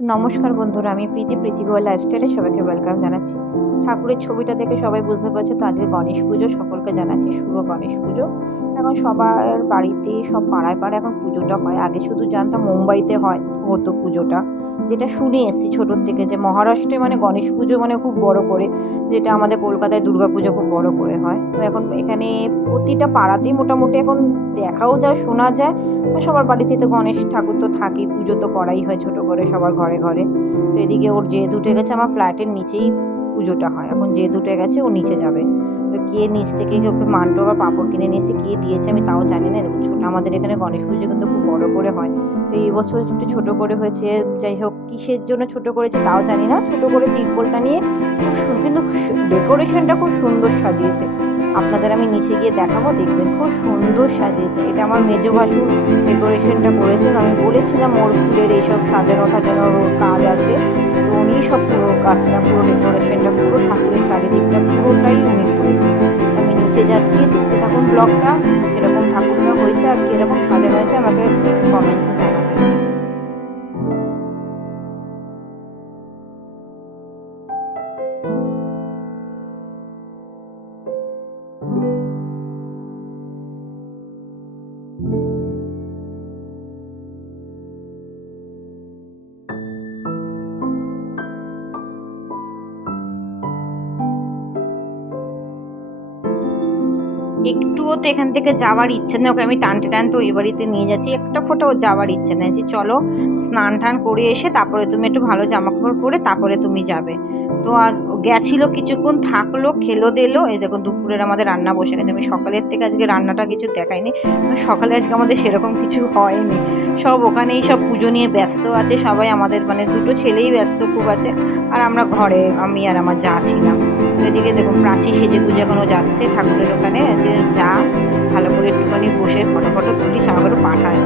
নমস্কার বন্ধুরা, আমি প্রীতি গোয়াল লাইফস্টাইলে সবাইকে ওয়েলকাম জানাচ্ছি। ঠাকুরের ছবিটা দেখে সবাই বুঝতে পারছে তো আজকে গণেশ পুজো। সকলকে জানাচ্ছি শুভ গণেশ পুজো। এখন সবার বাড়িতে সব পাড়ায় পাড়ায় এখন পুজোটা হয়। আগে শুধু জানতাম মুম্বাইতে হতো পুজোটা, যেটা শুনে এসেছি ছোটোর থেকে, যে মহারাষ্ট্রে মানে গণেশ পুজো মানে খুব বড় করে, যেটা আমাদের কলকাতায় দুর্গা পুজো খুব বড় করে হয়। তো এখন এখানে প্রতিটা পাড়াতেই মোটামুটি এখন দেখাও যায়, শোনা যায়। আর সবার বাড়িতে তো গণেশ ঠাকুর তো থাকেই, পুজো তো করাই হয় ছোটো করে সবার ঘরে ঘরে। তো এদিকে ওর জেদ উঠে গেছে, আমার ফ্ল্যাটের নিচেই পুজোটা হয়। এখন জেদ উঠে গেছে, ও নিচে যাবে। তো কে নিচ থেকে ওকে মান্টো বা পাঁপড় কিনে নিয়ে এসে কে দিয়েছে আমি তাও জানি না। এরকম ছোটো আমাদের এখানে গণেশ পুজো কিন্তু খুব বড় করে হয়। তো এই বছর একটু ছোটো করে হয়েছে। যাই হোক, কিসের জন্য ছোটো করেছে তাও জানি না। ছোটো করে তিরপলটা নিয়ে কিন্তু ডেকোরেশনটা খুব সুন্দর সাজিয়েছে। আপনাদের আমি নিচে গিয়ে দেখাবো, দেখবেন খুব সুন্দর সাজিয়েছে। এটা আমার মেজো ভাসুর ডেকোরেশনটা করেছে। আমি বলেছিলাম ওর ফুলের এইসব সাজানো টাজানোর ওর কাজ আছে, তো উনি সব পুরো কাজটা, পুরো ডেকোরেশনটা, পুরো ঠাকুরের চারিদিকটা পুরোটাই উনি করেছেন। আমি নিচে যাচ্ছি, দেখতে থাকুন ব্লগটা। কীরকম ঠাকুরটা হয়েছে আর কীরকম সাজানো হয়েছে আমাকে কমেন্টসে জানাবেন। একটুও তো এখান থেকে যাওয়ার ইচ্ছে নেই, ওকে আমি টানতে টানতে ওই বাড়িতে নিয়ে যাচ্ছি। একটা ফোঁটাও যাওয়ার ইচ্ছে নেই, যে চলো স্নান টান করে এসে তারপরে তুমি একটু ভালো জামা কাপড় পরে তারপরে তুমি যাবে। তো আর গেছিলো, কিছুক্ষণ থাকলো, খেলো দিলো। এই দেখুন দুপুরের আমাদের রান্না বসে গেছে। আমি সকালের থেকে আজকে রান্নাটা কিছু দেখাইনি, সকালে আজকে আমাদের সেরকম কিছু হয়নি। সব ওখানেই সব পুজো নিয়ে ব্যস্ত আছে সবাই, আমাদের মানে দুটো ছেলেই ব্যস্ত খুব আছে। আর আমরা ঘরে, আমি আর আমার যা ছিলাম। এদিকে দেখুন প্রাচী সেজে গুজে এখনও যাচ্ছে ঠাকুরের ওখানে, যে যা ভালো করে একটুখানি বসে ফটো ফটো তুলিস, আমাকে একটু পাঠাস।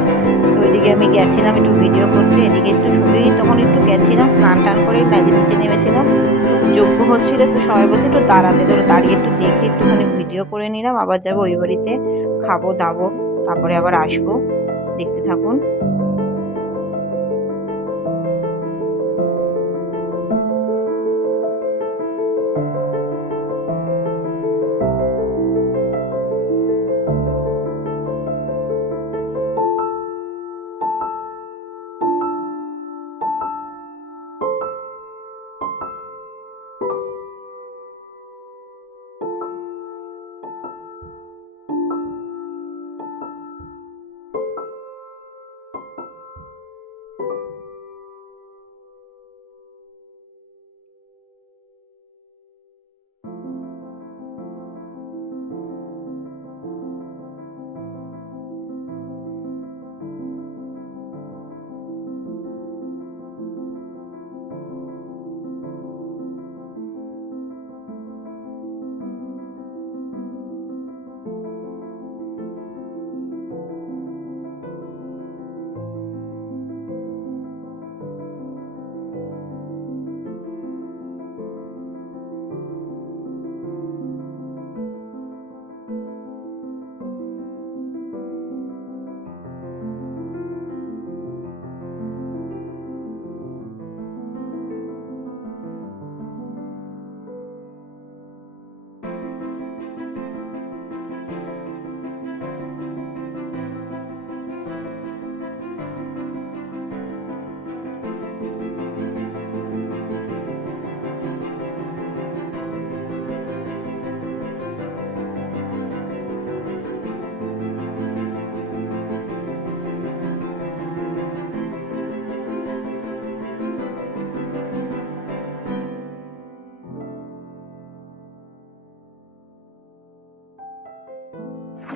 তো ওইদিকে আমি গেছিলাম একটু ভিডিও করতে, এদিকে একটু শুধুই তখন একটু গেছিলাম স্নান টান করে নিচে নেমেছিলাম। যজ্ঞ হচ্ছিলো, তো সবাই বলছে একটু দাঁড়াতে, তো দাঁড়িয়ে একটু দেখে একটুখানি ভিডিও করে নিলাম। আবার যাবো ওই বাড়িতে, খাবো দাবো, তারপরে আবার আসবো। দেখতে থাকুন।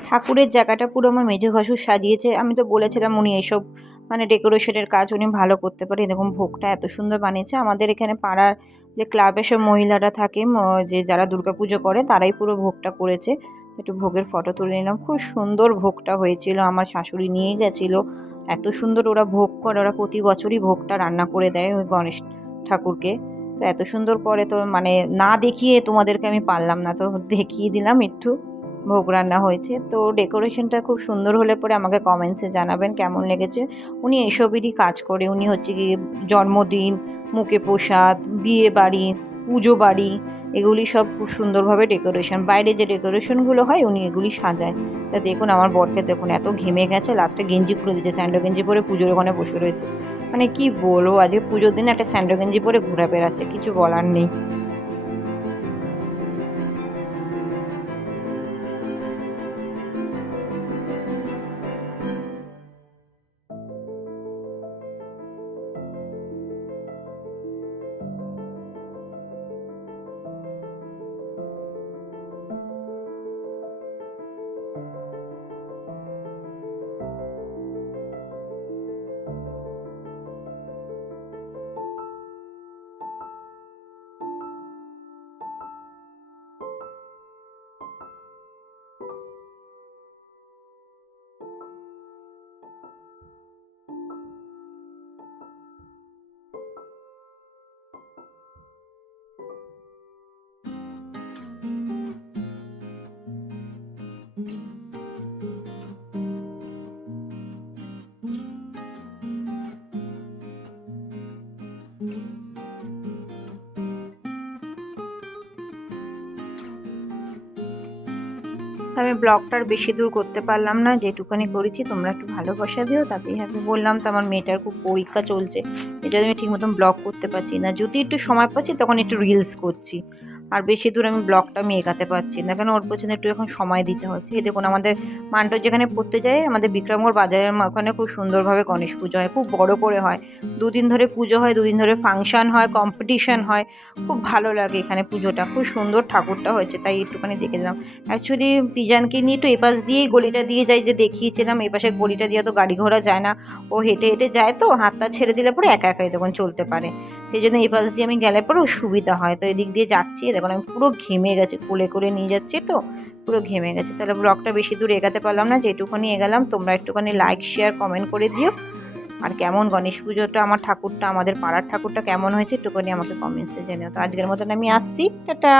ঠাকুরের জায়গাটা পুরো আমার মেজো ভাসুর সাজিয়েছে। আমি তো বলেছিলাম উনি এইসব মানে ডেকোরেশনের কাজ উনি ভালো করতে পারে। এরকম ভোগটা এত সুন্দর বানিয়েছে। আমাদের এখানে পাড়ার যে ক্লাবের সব মহিলারা থাকে, যে যারা দুর্গাপুজো করে তারাই পুরো ভোগটা করেছে। একটু ভোগের ফটো তুলে নিলাম। খুব সুন্দর ভোগটা হয়েছিল, আমার শাশুড়ি নিয়ে গেছিলো। এত সুন্দর ওরা ভোগ করে, ওরা প্রতি বছরই ভোগটা রান্না করে দেয় ওই গণেশ ঠাকুরকে। তো এত সুন্দর করে তো মানে না দেখিয়ে তোমাদেরকে আমি পারলাম না, তো দেখিয়ে দিলাম একটু। ভোগ রান্না হয়েছে। তো ডেকোরেশনটা খুব সুন্দর হলে পরে আমাকে কমেন্টসে জানাবেন কেমন লেগেছে। উনি এসবেরই কাজ করে, উনি হচ্ছে গিয়ে জন্মদিন, মুখে প্রসাদ, বিয়ে বাড়ি, পুজো বাড়ি এগুলি সব খুব সুন্দরভাবে ডেকোরেশন, বাইরে যে ডেকোরেশনগুলো হয় উনি এগুলি সাজায়। তা দেখুন আমার বরকে দেখুন এত ঘেমে গেছে, লাস্টে গেঞ্জি খুলে দিয়েছে, স্যান্ডো গেঞ্জি পরে পুজোর ওখানে বসে রয়েছে। মানে কি বলবো, আজকে পুজোর দিনে একটা স্যান্ডো গেঞ্জি পরে ঘুরে বেড়াচ্ছে, কিছু বলার নেই। আমি ব্লগটা আর বেশি দূর করতে পারলাম না, যেটুকুনি করেছি তোমরা একটু ভালোবাসা দিও, তাতেই আমি বললাম। তো আমার মেয়েটার খুব পরীক্ষা চলছে, এটা আমি ঠিক মতন ব্লগ করতে পারছি না, যদি একটু সময় পাচ্ছি তখন একটু রিলস করছি, আর বেশি দূর আমি ব্লগটা আমি এগাতে পারছি না, কেন ওর পেছনে একটু এখন সময় দিতে হচ্ছে। এই দেখুন আমাদের মান্টো যেখানে পড়তে যায়, আমাদের বিক্রমগড় বাজারের ওখানে খুব সুন্দরভাবে গণেশ পুজো হয়, খুব বড় করে হয়, 2 দিন ধরে পুজো হয়, 2 দিন ধরে ফাংশান হয়, কম্পিটিশান হয়, খুব ভালো লাগে এখানে পুজোটা, খুব সুন্দর ঠাকুরটা হয়েছে, তাই একটুখানি দেখে দিলাম। অ্যাকচুয়ালি তিজানকে নিয়ে একটু এপাশ দিয়েই গলিটা দিয়ে যাই, যে দেখিয়েছিলাম এপাশে গলিটা দিয়ে তো গাড়ি ঘোড়া যায় না, ও হেঁটে হেঁটে যায়, তো হাতটা ছেড়ে দিলে পরে একা একাই তখন চলতে পারে, সেই জন্য এই পাশ দিয়ে আমি গেলে পরে ও সুবিধা হয়। তো এদিক দিয়ে যাচ্ছি, দেখুন আমি পুরো ঘেমে গেছি, কোলে করে নিয়ে যাচ্ছি তো পুরো ঘেমে গেছে। তাহলে ব্লগটা বেশি দূর এগাতে পারলাম না, যেটুকুনি এগালাম তোমরা একটুখানি লাইক শেয়ার কমেন্ট করে দিও। আর কেমন গণেশ পুজোটা, আমার ঠাকুরটা, আমাদের পাড়ার ঠাকুরটা কেমন হয়েছে একটুখানি আমাকে কমেন্টসে জানিও। তো আজকের মতন আমি আসছি, টাটা।